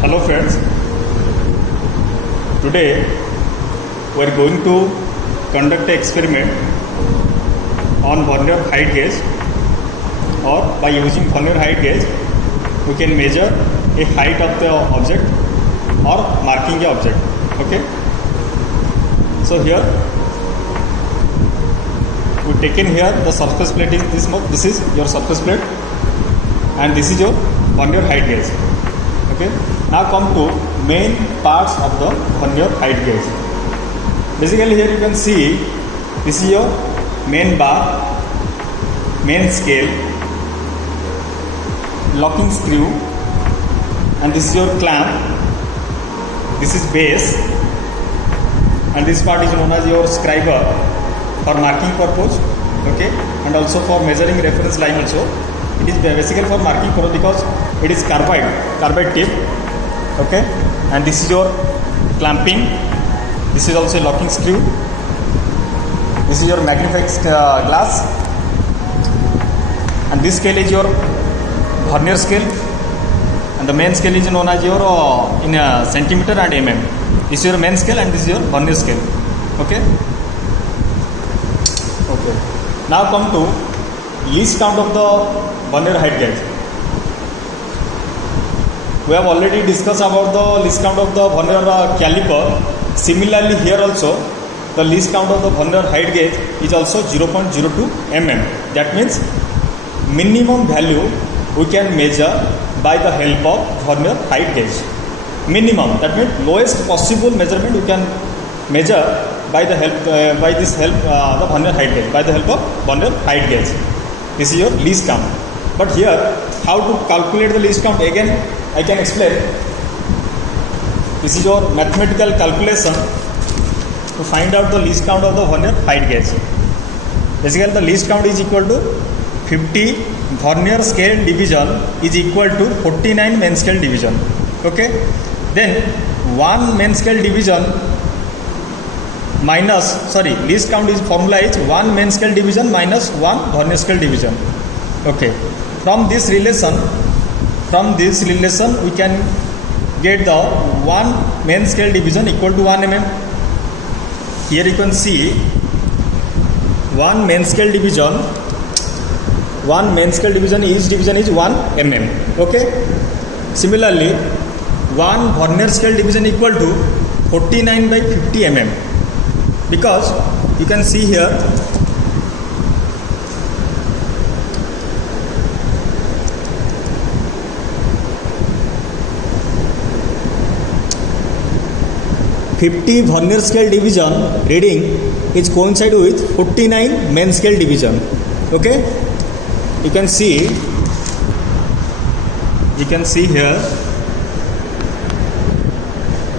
Hello friends, today we are going to conduct an experiment on Vernier height gauge, or by using Vernier height gauge we can measure a height of the object or marking the object. Okay, so here we taken here the surface plate is this is your surface plate and this is your Vernier height gauge. Okay, now come to main parts of the Vernier height gauge. Basically here you can see this is your main bar, main scale, locking screw, and this is your clamp, this is base, and this part is known as your scriber for marking purpose. Okay, and also for measuring reference line also. It is basically for marking purpose because it is carbide tip. Okay, and this is your clamping, this is also a locking screw, this is your magnifying glass, and this scale is your Vernier scale, and the main scale is known as your in centimeter and mm. This is your main scale and this is your Vernier scale. Okay, now come to least count of the Vernier height gauge. We have already discussed about the least count of the Vernier caliper. Similarly here also the least count of the Vernier height gauge is also 0.02 mm. That means minimum value we can measure by the help of Vernier height gauge. Minimum, that means lowest possible measurement you can measure by the help the Vernier height gauge, by the help of Vernier height gauge. This is your least count. But here, how to calculate the least count? Again, I can explain. This is your mathematical calculation to find out the least count of the Vernier height gauge. Basically, the least count is equal to 50 Vernier scale division is equal to 49 main scale division. Okay. Then 1 main scale division least count is formula is 1 main scale division minus 1 Vernier scale division. Okay. From this relation we can get the 1 main scale division equal to 1 mm. Here you can see 1 main scale division each division is 1 mm. Okay. Similarly 1 Vernier scale division equal to 49 by 50 mm, because you can see here .50 Vernier scale division reading is coincide with 49 main scale division. Okay, you can see here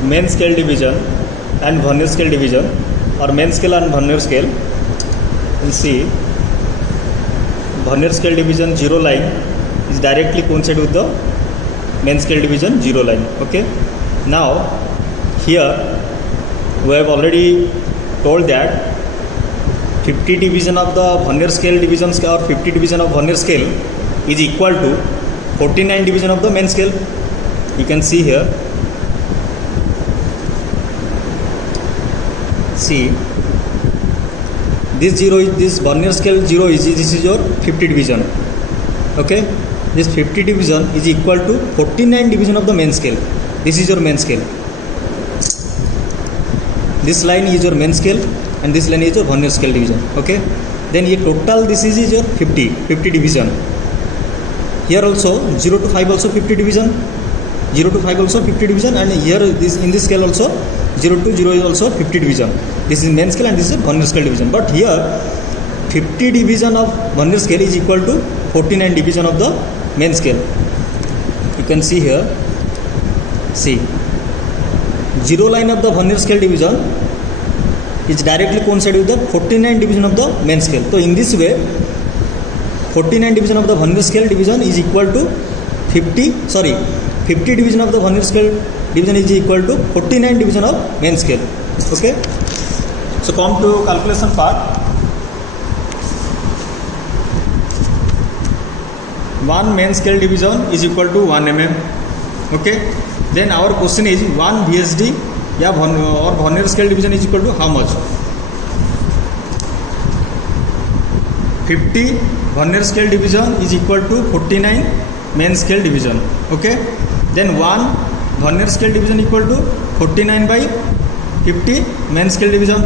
main scale division and Vernier scale division, or main scale and Vernier scale. You can see Vernier scale division 0 line is directly coincide with the main scale division 0 line. Okay, now here we have already told that 50 division of the Vernier scale division or 50 division of Vernier scale is equal to 49 division of the main scale. You can see here, see this 0 is this Vernier scale 0 is this is your 50 division. Okay, this 50 division is equal to 49 division of the main scale. This is your main scale. This line is your main scale and this line is your Vernier scale division. Okay, then ये total this is your 50 division. Here also 0 to 5 also 50 division, 0 to 5 also 50 division, and here this in this scale also 0 to 0 is also 50 division. This is main scale and this is Vernier scale division. But here 50 division of Vernier scale is equal to 49 division of the main scale. You can see here, see 0 line of the Vernier scale division is directly coincide with the 49 division of the main scale. So in this way 49 division of the Vernier scale division is equal to 50 division of the Vernier scale division is equal to 49 division of main scale. Okay, so come to calculation part. 1 main scale division is equal to 1 mm. Okay, then our question is 1 VSD or Vernier scale division is equal to how much? 50 Vernier scale division is equal to 49 main scale division. Okay, then 1 Vernier scale division equal to 49 by 50 main scale division.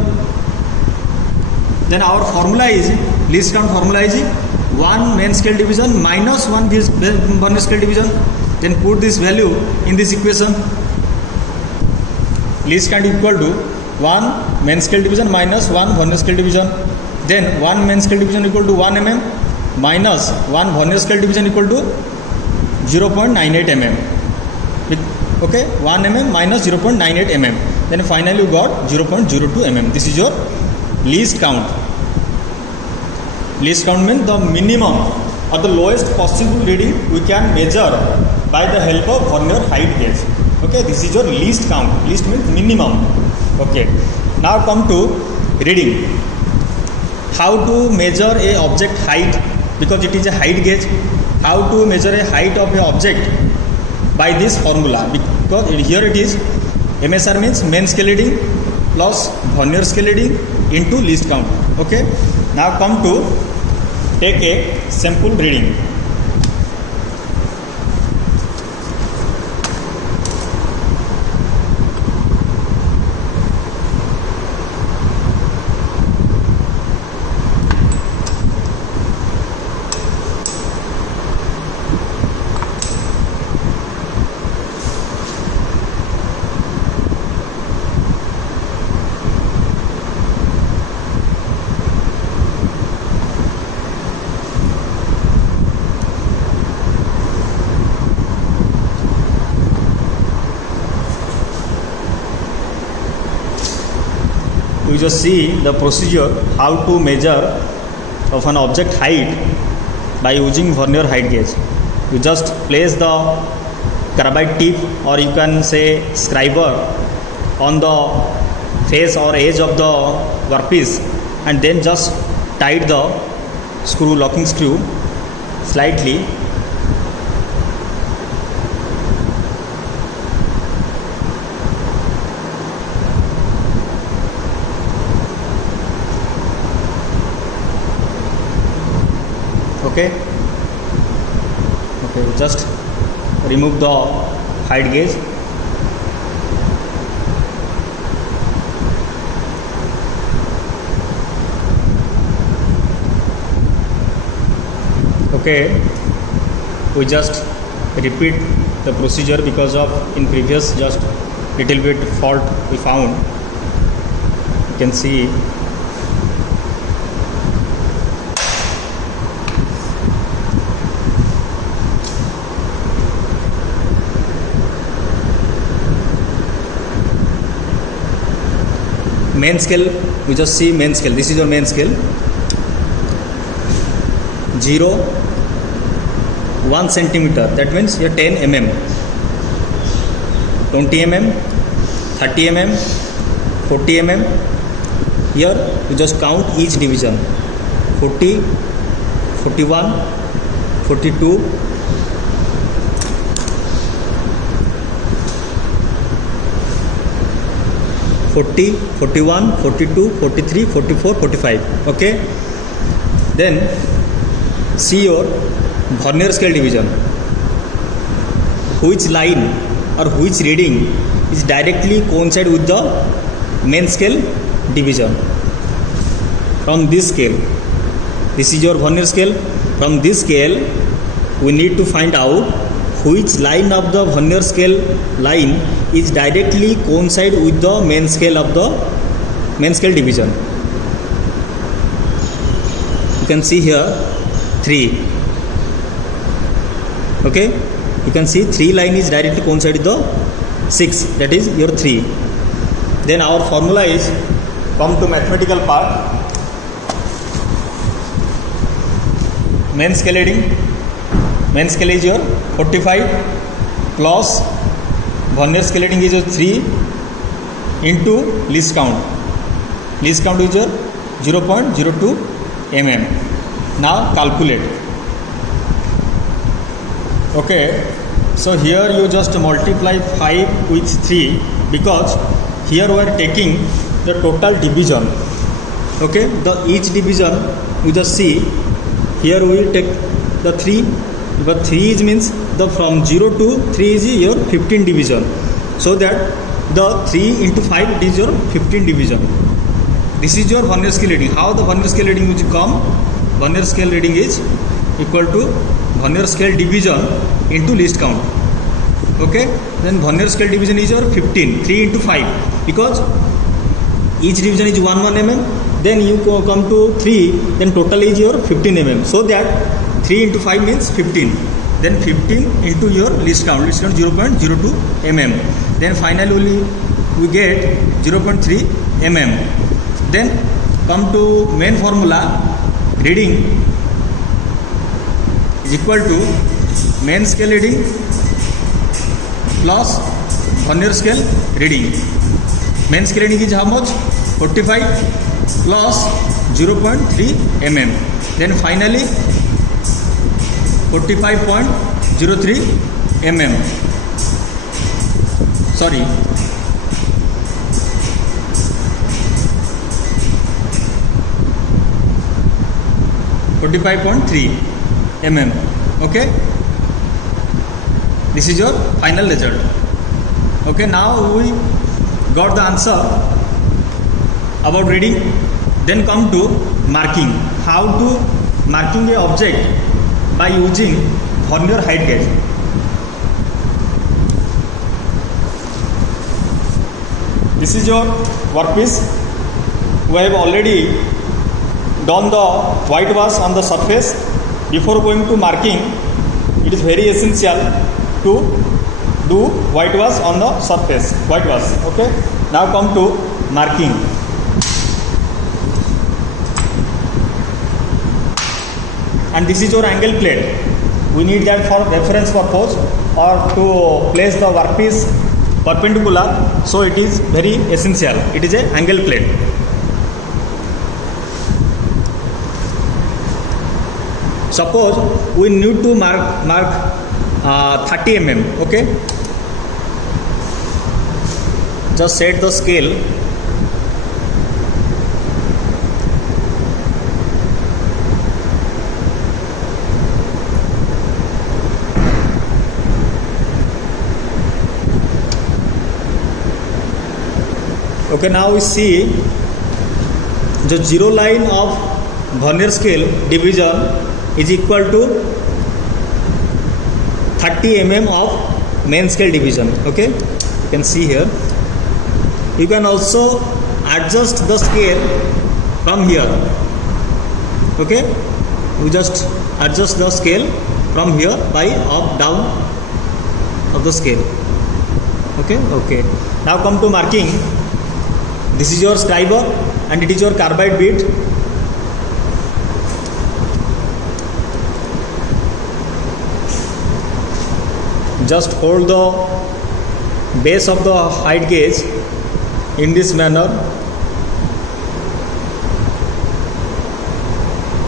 Then our formula is, least count formula is 1 main scale division minus 1 Vernier scale division. Then put this value in this equation. Least count equal to 1 main scale division minus 1 Vernier scale division. Then 1 main scale division equal to 1 mm minus 1 Vernier scale division equal to 0.98 mm. Okay, 1 mm minus 0.98 mm. Then finally you got 0.02 mm. This is your least count. Least count means the minimum or the lowest possible reading we can measure by the help of Vernier height gauge. Okay, this is your least count. Least means minimum. Okay, now come to reading. How to measure a object height, because it is a height gauge. How to measure a height of a object? By this formula, because here it is MSR means main scale reading plus Vernier scale reading into least count. Okay, now come to take a sample reading. You just see the procedure how to measure of an object height by using Vernier height gauge. You just place the carbide tip, or you can say scriber, on the face or edge of the workpiece, and then just tight the screw, locking screw slightly. Okay, just remove the height gauge. Okay, we just repeat the procedure because of in previous just little bit fault we found. You can see main scale. We just see main scale. This is your main scale. 0 1 centimeter, that means your 10 mm, 20 mm, 30 mm, 40 mm. Here you just count each division: 40, 41, 42, 40, 41, 42, 43, 44, 45. Okay, then see your Vernier scale division. Which line or which reading is directly coincide with the main scale division? From this scale, this is your Vernier scale. From this scale, we need to find out which line of the Vernier scale line is directly coincide with the main scale of the main scale division. You can see here 3. Okay, you can see 3 line is directly coincide with the 6, that is your 3. Then our formula is, come to mathematical part. Main scale reading, main scale is your 45 plus Vernier scale reading is your 3 into least count. Least count is your 0.02 mm. Now calculate. Okay, So here you just multiply 5 with 3 because here we are taking the total division. Okay, the each division we just see here we will take the 3, but 3 is means the from 0 to 3 is your 15 division, so that the 3 into 5 it is your 15 division. This is your Vernier scale reading. How the Vernier scale reading will come? Vernier scale reading is equal to Vernier scale division into least count. Okay, then Vernier scale division is your 15, 3 into 5, because each division is 1 mm. Then you come to 3, then total is your 15 mm. So that 3 into 5 means 15. Then 15 into your least count 0.02 mm. Then finally we get 0.3 mm. Then come to main formula, reading is equal to main scale reading plus Vernier scale reading. Main scale reading is how much? 45 plus 0.3 mm. Then finally 45.03 mm. Sorry, 45.3 mm. Okay, this is your final result. Okay, now we got the answer about reading. Then come to marking. How to marking a object by using Vernier height gauge. This is your workpiece. We have already done the whitewash on the surface. Before going to marking, it is very essential to do whitewash on the surface. Whitewash. Okay. Now come to marking. And this is your angle plate. We need that for reference purpose or to place the workpiece perpendicular. So it is very essential. It is a angle plate. Suppose we need to mark 30 mm. Okay. Just set the scale. Okay, now we see the zero line of Vernier scale division is equal to 30 mm of main scale division. Okay, you can see here. You can also adjust the scale from here. Okay, we just adjust the scale from here by up down of the scale. Okay, okay. Now come to marking. This is your scriber and it is your carbide bit. Just hold the base of the height gauge in this manner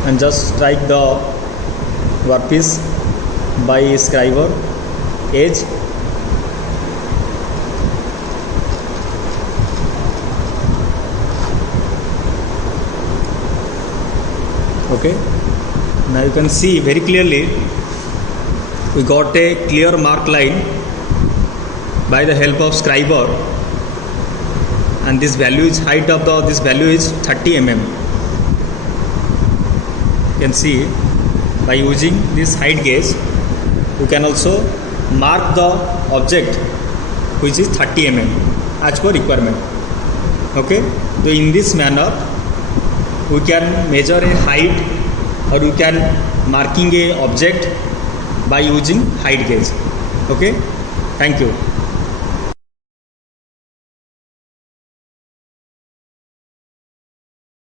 and just strike the workpiece by scriber edge. Okay, now you can see very clearly we got a clear mark line by the help of scriber, and this value is height of this value is 30 mm. You can see by using this height gauge you can also mark the object which is 30 mm as per requirement. Okay, so in this manner we can measure a height or we can marking a object by using height gauge. Okay, thank you.